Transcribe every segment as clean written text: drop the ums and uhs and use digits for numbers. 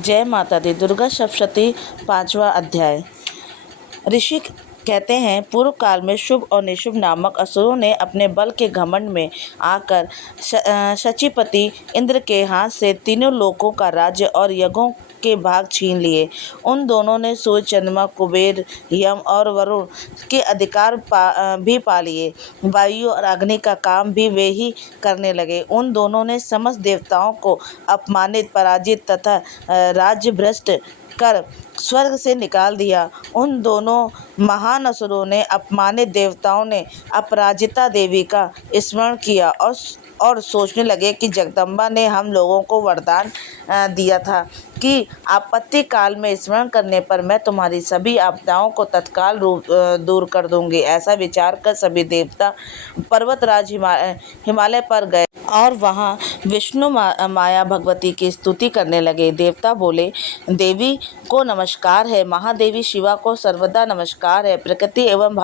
जय माता दी। दुर्गा सप्तशती 5वां अध्याय। ऋषि कहते हैं, पूर्व काल में शुभ और निशुभ नामक असुरों ने अपने बल के घमंड में आकर शचीपति इंद्र के हाथ से तीनों लोकों का राज्य और यज्ञों के भाग छीन लिए। उन दोनों ने सूर्य, चंद्रमा, कुबेर, यम और वरुण के अधिकार भी पा लिए। वायु और अग्नि का काम भी वे ही करने लगे। उन दोनों ने समस्त देवताओं को अपमानित, पराजित तथा राज्य भ्रष्ट कर स्वर्ग से निकाल दिया। उन दोनों महान असुरों ने अपमानित देवताओं ने अपराजिता देवी का स्मरण किया और सोचने लगे कि जगदम्बा ने हम लोगों को वरदान दिया था कि आपत्ति काल में स्मरण करने पर मैं तुम्हारी सभी आपदाओं को तत्काल दूर कर दूंगी। ऐसा विचार कर सभी देवता पर्वतराज हिमालय पर गए और वहाँ विष्णु माया भगवती की स्तुति करने लगे। देवता बोले, देवी को नमस्कार है, महादेवी शिवा को सर्वदा नमस्कार है, प्रकृति एवं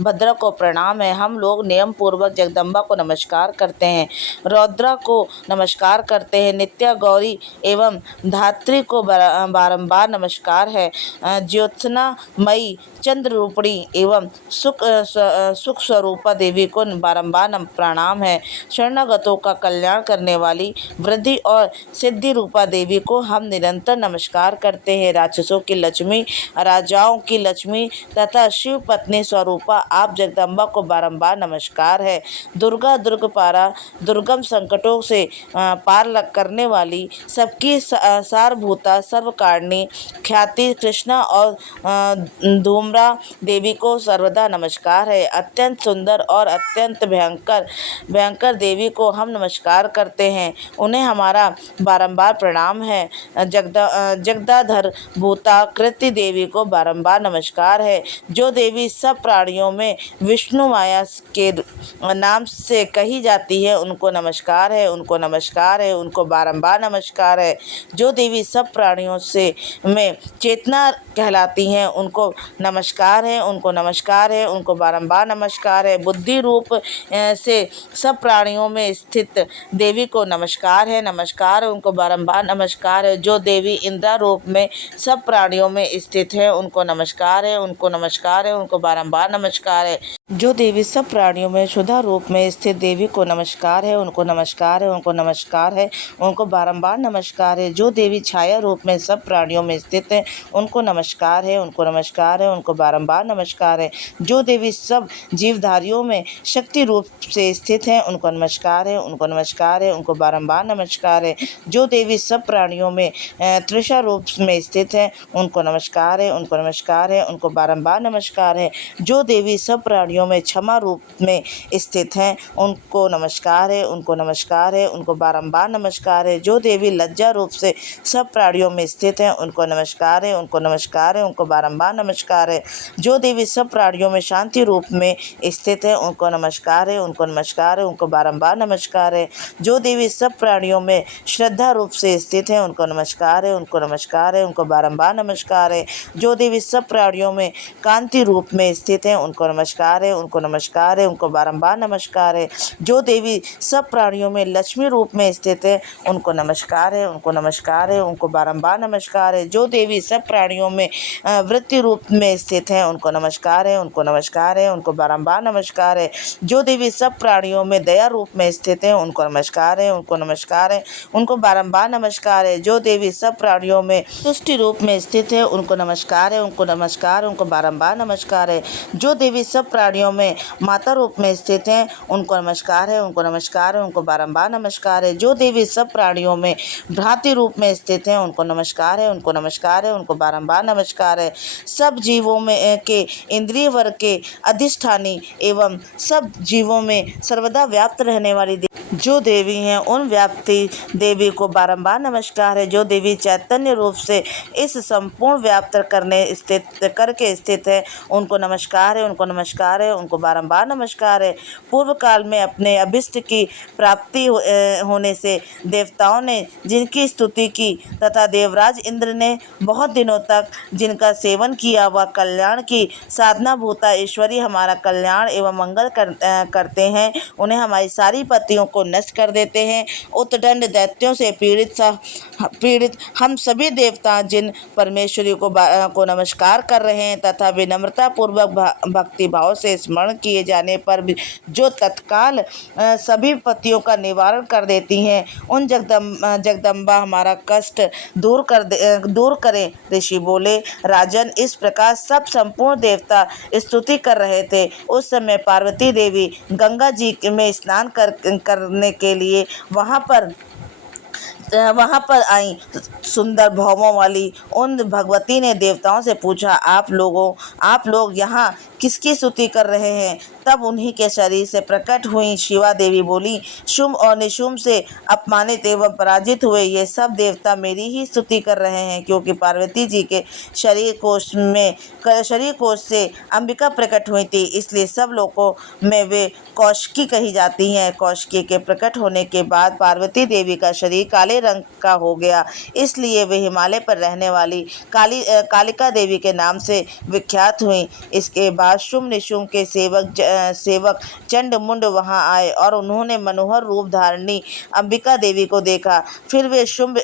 भद्रा को प्रणाम है। हम लोग नियम पूर्वक जगदम्बा को नमस्कार करते हैं, रौद्रा को नमस्कार करते हैं, नित्या, गौरी एवं धात्री को बारंबार नमस्कार है, ज्योत्सना मई, चंद्र रूपिणी एवं सुख स्वरूपा देवी को बारंबार प्रणाम है। शरणागतों का कल्याण करने वाली वृद्धि और सिद्धि रूपा देवी को हम निरंतर नमस्कार करते हैं। राक्षसों की लक्ष्मी, राजाओं की लक्ष्मी तथा शिव पत्नी स्वरूपा आप जगदम्बा को बारंबार नमस्कार है। दुर्गा दुर्गपारा, दुर्गम संकटों से पार करने वाली, सबकी सारभूता, सर्वकारिणी ख्याति कृष्णा और धूम्रा देवी को सर्वदा नमस्कार है। अत्यंत सुंदर और अत्यंत भयंकर देवी को हम नमस्कार करते हैं, उन्हें हमारा बारंबार प्रणाम है। जगदाधर भूता कृति देवी को बारंबार नमस्कार है। जो देवी सब प्राणियों में विष्णु माया के नाम से कही जाती है, उनको नमस्कार है, उनको नमस्कार है, उनको बारंबार नमस्कार है। जो देवी सब प्राणियों से में चेतना कहलाती हैं, उनको नमस्कार है, उनको नमस्कार है, उनको बारंबार नमस्कार है। बुद्धि रूप से सब प्राणियों में स्थित देवी को नमस्कार है, नमस्कार है, उनको बारंबार नमस्कार है। जो देवी इंद्रा रूप में सब प्राणियों में स्थित है, उनको नमस्कार है, उनको नमस्कार है, उनको बारंबार नमस्कार है। जो देवी सब प्राणियों में क्षुधा रूप में स्थित देवी को नमस्कार है, उनको नमस्कार है, उनको नमस्कार है, उनको बारंबार नमस्कार है। जो देवी छाया रूप में सब प्राणियों में स्थित है, उनको नमस्कार है, उनको नमस्कार है, उनको बारंबार नमस्कार है। जो देवी सब जीवधारियों में शक्ति रूप से स्थित है, उनको नमस्कार है, उनको नमस्कार है, उनको बारंबार नमस्कार है। जो देवी सब प्राणियों में तृषा रूप में स्थित है, उनको नमस्कार है, उनको नमस्कार है, उनको बारंबार नमस्कार है। जो देवी सब प्राणियों में क्षमा रूप में स्थित हैं, उनको नमस्कार है, उनको नमस्कार है, उनको बारंबार नमस्कार है। जो देवी लज्जा रूप से सब प्राणियों में स्थित हैं, उनको नमस्कार है, उनको नमस्कार है, उनको बारंबार नमस्कार है। जो देवी सब प्राणियों में शांति रूप में स्थित है, उनको नमस्कार है, उनको नमस्कार है, उनको बारंबार नमस्कार है। जो देवी सब प्राणियों में श्रद्धा रूप से स्थित है, उनको नमस्कार है, उनको नमस्कार है, उनको बारंबार नमस्कार है। जो देवी सब प्राणियों में कांति रूप में स्थित है, उनको नमस्कार है, उनको नमस्कार है, उनको बारंबार नमस्कार है। जो देवी सब प्राणियों में लक्ष्मी रूप में स्थित है, उनको नमस्कार है, उनको नमस्कार है, उनको बारंबार नमस्कार है। जो देवी सब प्राणियों में वृत्ति रूप में स्थित है, उनको नमस्कार है, उनको नमस्कार है, उनको बारंबार नमस्कार है। जो देवी सब प्राणियों में दया रूप में स्थित है, उनको नमस्कार है, उनको नमस्कार है, उनको बारंबार नमस्कार है। जो देवी सब प्राणियों में तुष्टि रूप में स्थित है, उनको नमस्कार है, उनको नमस्कार, उनको बारंबार नमस्कार है। जो देवी सब प्राणियों में माता रूप में स्थित हैं, उनको नमस्कार है, उनको नमस्कार है, उनको बारंबार नमस्कार है। जो देवी सब प्राणियों में भ्रातृ रूप में स्थित हैं, उनको नमस्कार है, उनको नमस्कार है, उनको बारंबार नमस्कार है। सब जीवों में के इंद्रिय वर्ग के अधिष्ठानी एवं सब जीवों में सर्वदा व्याप्त रहने वाली जो देवी हैं, उन व्याप्ति देवी को बारंबार नमस्कार है। जो देवी चैतन्य रूप से इस संपूर्ण व्याप्त करके स्थित है, उनको नमस्कार है, उनको नमस्कार है, उनको बारंबार नमस्कार है। पूर्व काल में अपने अभिष्ट की प्राप्ति होने से देवताओं ने जिनकी स्तुति की तथा देवराज इंद्र ने बहुत दिनों तक जिनका सेवन किया, वह कल्याण की साधना भूता ईश्वरी हमारा कल्याण एवं मंगल करते हैं, उन्हें हमारी सारी पत्तियों को नष्ट कर देते हैं। उत्तदंड दैत्यों से पीड़ित पीड़ित हम सभी देवता जिन परमेश्वरी को नमस्कार कर रहे हैं तथा विनम्रता पूर्वक भक्ति भाव से स्मरण किए जाने पर भी जो तत्काल सभी पतियों का निवारण कर देती हैं, उन जगदम्बा हमारा कष्ट दूर करें। ऋषि बोले, राजन, इस प्रकार सब संपूर्ण देवता स्तुति कर रहे थे। उस समय पार्वती देवी गंगा जी में स्नान करने के लिए वहाँ पर आई। सुंदर भौमों वाली उन भगवती ने देवताओं से पूछा, आप लोग यहाँ किसकी स्तुति कर रहे हैं? तब उन्हीं के शरीर से प्रकट हुई शिवा देवी बोली, शुंभ और निशुंभ से अपमानित एवं पराजित हुए ये सब देवता मेरी ही स्तुति कर रहे हैं, क्योंकि पार्वती जी के शरीर कोश से अंबिका प्रकट हुई थी, इसलिए सब लोगों में वे कौशिकी कही जाती हैं। कौशिकी के प्रकट होने के बाद पार्वती देवी का शरीर काले रंग का हो गया, इसलिए वे हिमालय पर रहने वाली कालिका देवी के नाम से विख्यात हुई। इसके बाद शुंभ निशुंभ के सेवक चंड मुंड वहां आए और उन्होंने मनोहर रूप धारणी अंबिका देवी को देखा। फिर वे शुंभ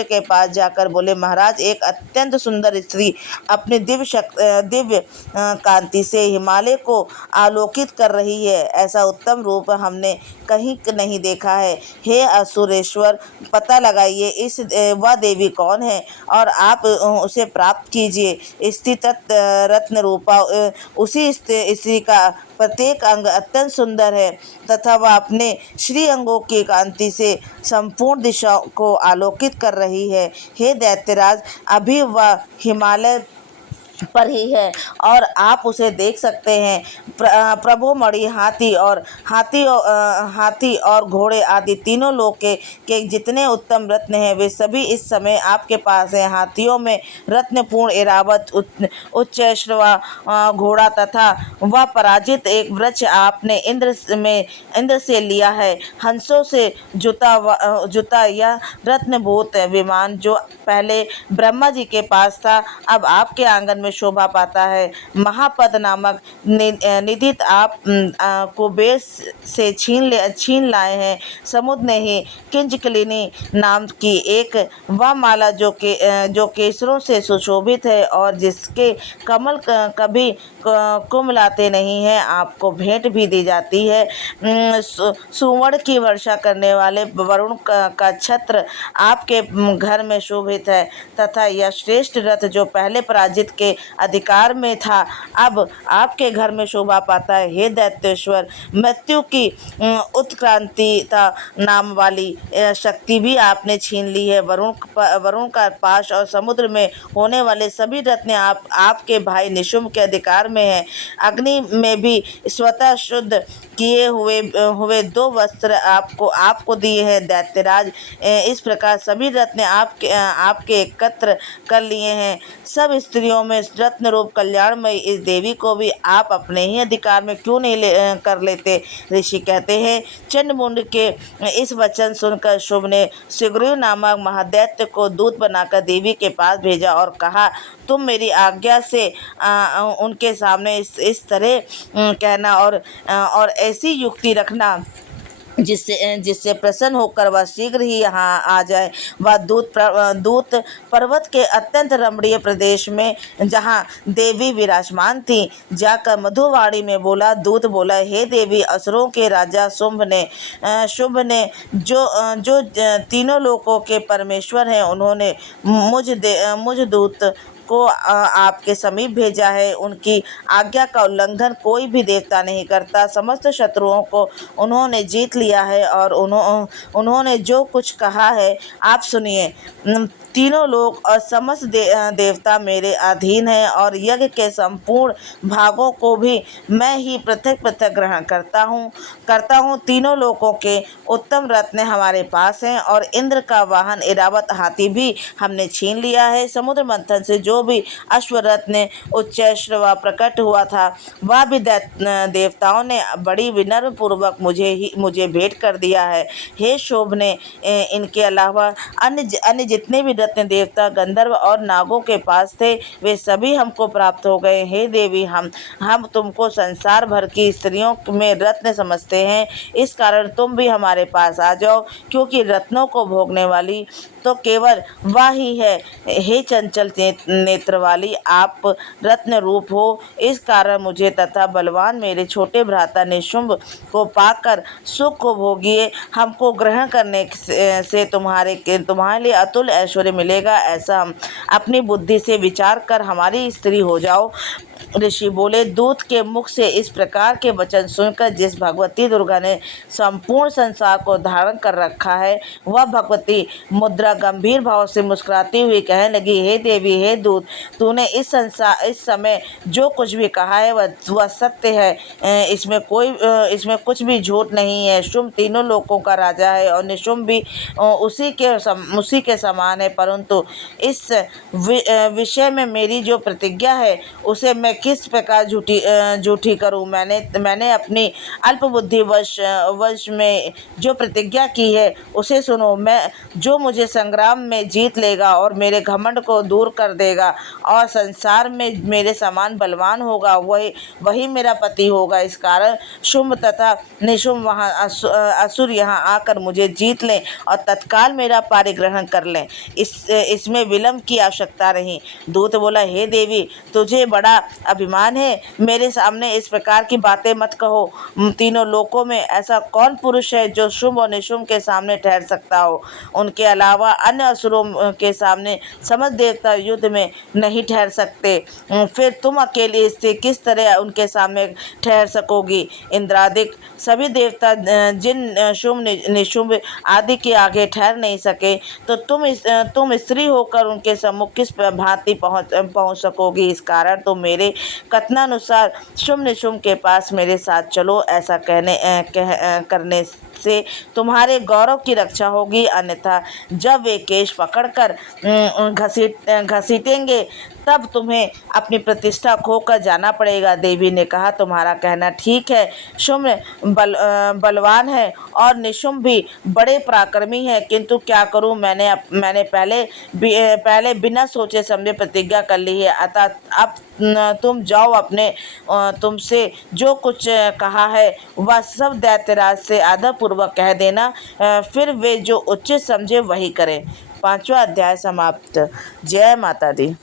के पास जाकर बोले, महाराज, एक अत्यंत सुंदर स्त्री अपने दिव्य कांति से हिमालय को आलोकित कर रही है। ऐसा उत्तम रूप हमने कहीं नहीं देखा है। हे असुरेश्वर, पता लगाइए वह देवी कौन है और आप उसे प्राप्त कीजिए। स्थित रत्न रूपा उसी स्त्री का प्रत्येक अंग अत्यंत सुंदर है तथा वह अपने श्री अंगों की कांति से संपूर्ण दिशाओं को आलोकित कर रही है। हे दैत्यराज, अभी वह हिमालय पर ही है और आप उसे देख सकते हैं। प्रभु मणि, हाथी और घोड़े आदि तीनों लोक के जितने उत्तम रत्न हैं वे सभी इस समय आपके पास हैं। हाथियों में रत्नपूर्ण ऐरावत, उच्चैश्रवा घोड़ा तथा वह पराजित एक वृक्ष आपने इंद्र से लिया है। हंसों से जुता यह रत्नभूत विमान जो पहले ब्रह्मा जी के पास था, अब आपके आंगन में शोभा पाता है। महापद नामक निधि आप कुबेर से छीन लाए हैं। समुद्र ने ही किंजकलिनी नाम की एक वह माला जो केसरों से सुशोभित है और जिसके कमल कभी कुमलाते नहीं हैं, आपको भेंट भी दी जाती है। सुवर्ण की वर्षा करने वाले वरुण का छत्र आपके घर में शोभित है तथा यह श्रेष्ठ रथ जो पहले पराजित के अधिकार में था, अब आपके घर में शोभा पाता है। हे दैत्येश्वर, मृत्यु की उत्क्रांतिता नाम वाली शक्ति भी आपने छीन ली है। वरुण का पाश और समुद्र में होने वाले सभी रत्न आपके भाई निशुंभ के अधिकार में है। अग्नि में भी स्वतः शुद्ध किए हुए 2 वस्त्र आपको दिए हैं। दैत्यराज, इस प्रकार सभी रत्न आपके एकत्र कर लिए हैं। सब स्त्रियों में रत्न रूप कल्याणमयी इस देवी को भी आप अपने ही अधिकार में क्यों नहीं कर लेते? ऋषि कहते हैं, चंडमुंड के इस वचन सुनकर शुंभ ने सुग्रीव नामक महादैत्य को दूत बनाकर देवी के पास भेजा और कहा, तुम मेरी आज्ञा से उनके सामने इस तरह कहना और ऐसी युक्ति रखना जिससे प्रसन्न होकर वह शीघ्र ही यहाँ आ जाए। वह दूत पर्वत के अत्यंत रमणीय प्रदेश में जहाँ देवी विराजमान थी जाकर मधुवाणी में बोला। दूत बोला, हे देवी, असुरों के राजा शुंभ ने जो तीनों लोकों के परमेश्वर हैं, उन्होंने मुझ दूत को आपके समीप भेजा है। उनकी आज्ञा का उल्लंघन कोई भी देवता नहीं करता। समस्त शत्रुओं को उन्होंने जीत लिया है और उन्होंने जो कुछ कहा है आप सुनिए। तीनों लोग और समस्त देवता मेरे अधीन हैं और यज्ञ के संपूर्ण भागों को भी मैं ही पृथक पृथक ग्रहण करता हूँ। तीनों लोगों के उत्तम रत्न हमारे पास हैं और इंद्र का वाहन ऐरावत हाथी भी हमने छीन लिया है। समुद्र मंथन से जो भी अश्वरत्न उच्चैश्रवा प्रकट हुआ था वह भी देवताओं ने बड़ी विनम्र पूर्वक मुझे भेंट कर दिया है। हे शोभ ने इनके अलावा अन्य जितने भी रत्न देवता गंधर्व और नागों के पास थे वे सभी हमको प्राप्त हो गए। हे देवी, हम तुमको संसार भर की स्त्रियों में रत्न समझते हैं, इस कारण तुम भी हमारे पास आ जाओ, क्योंकि रत्नों को भोगने वाली तो केवल वह ही है। हे चंचल नेत्र वाली, आप रत्न रूप हो। इस कारण मुझे तथा बलवान मेरे छोटे भ्राता निशुंभ को पाकर सुख को भोगिए हमको ग्रहण करने से तुम्हारे लिए अतुल ऐश्वर्य मिलेगा, ऐसा हम अपनी बुद्धि से विचार कर हमारी स्त्री हो जाओ। ऋषि बोले, दूत के मुख से इस प्रकार के वचन सुनकर जिस भगवती दुर्गा ने संपूर्ण संसार को धारण कर रखा है, वह भगवती मुद्रा गंभीर भाव से मुस्कुराती हुई कहने लगी, हे देवी, हे दूत, तूने इस समय जो कुछ भी कहा है वह सत्य है। इसमें कुछ भी झूठ नहीं है। शुंभ तीनों लोकों का राजा है और निशुंभ भी उसी के समान है, परंतु इस विषय में मेरी जो प्रतिज्ञा है उसे मैं किस प्रकार झूठी करूं। मैंने अपनी अल्प बुद्धि वश में जो प्रतिज्ञा की है उसे सुनो। जो मुझे संग्राम में जीत लेगा और मेरे घमंड को दूर कर देगा और संसार में मेरे समान बलवान होगा, वही मेरा पति होगा। इस कारण शुंभ तथा निशुंभ वहाँ असुर यहाँ आकर मुझे जीत लें और तत्काल मेरा पारिग्रहण कर लें। इसमें विलंब की आवश्यकता नहीं। दूत बोला, हे देवी, तुझे बड़ा अभिमान है, मेरे सामने इस प्रकार की बातें मत कहो। तीनों लोकों में ऐसा कौन पुरुष है जो शुंभ और निशुंभ के सामने ठहर सकता हो? उनके अलावा अन्य असुरों के सामने समस्त देवता युद्ध में नहीं ठहर सकते। फिर तुम अकेली स्त्री किस तरह उनके सामने ठहर सकोगी? इंद्रादिक सभी देवता जिन शुंभ निशुंभ आदि के आगे ठहर नहीं सके, तो तुम स्त्री होकर उनके सम्मुख किस भांति पहुँच सकोगी? इस कारण तुम मेरे कथनानुसार शुंभ निशुंभ के पास मेरे साथ चलो। ऐसा करने से तुम्हारे गौरव की रक्षा होगी, अन्यथा जब वे केश पकड़कर घसीटेंगे तब तुम्हें अपनी प्रतिष्ठा खोकर जाना पड़ेगा। देवी ने कहा, तुम्हारा कहना ठीक है। शुंभ बलवान है और निशुंभ भी बड़े पराक्रमी हैं, किंतु क्या करूं? मैंने पहले बिना सोचे समझे प्रतिज्ञा कर ली है। अतः अब तुम जाओ, अपने तुमसे जो कुछ कहा है वह सब दैत्यराज से आदरपूर्वक कह देना, फिर वे जो उचित समझे वही करें। 5वां अध्याय समाप्त। जय माता दी।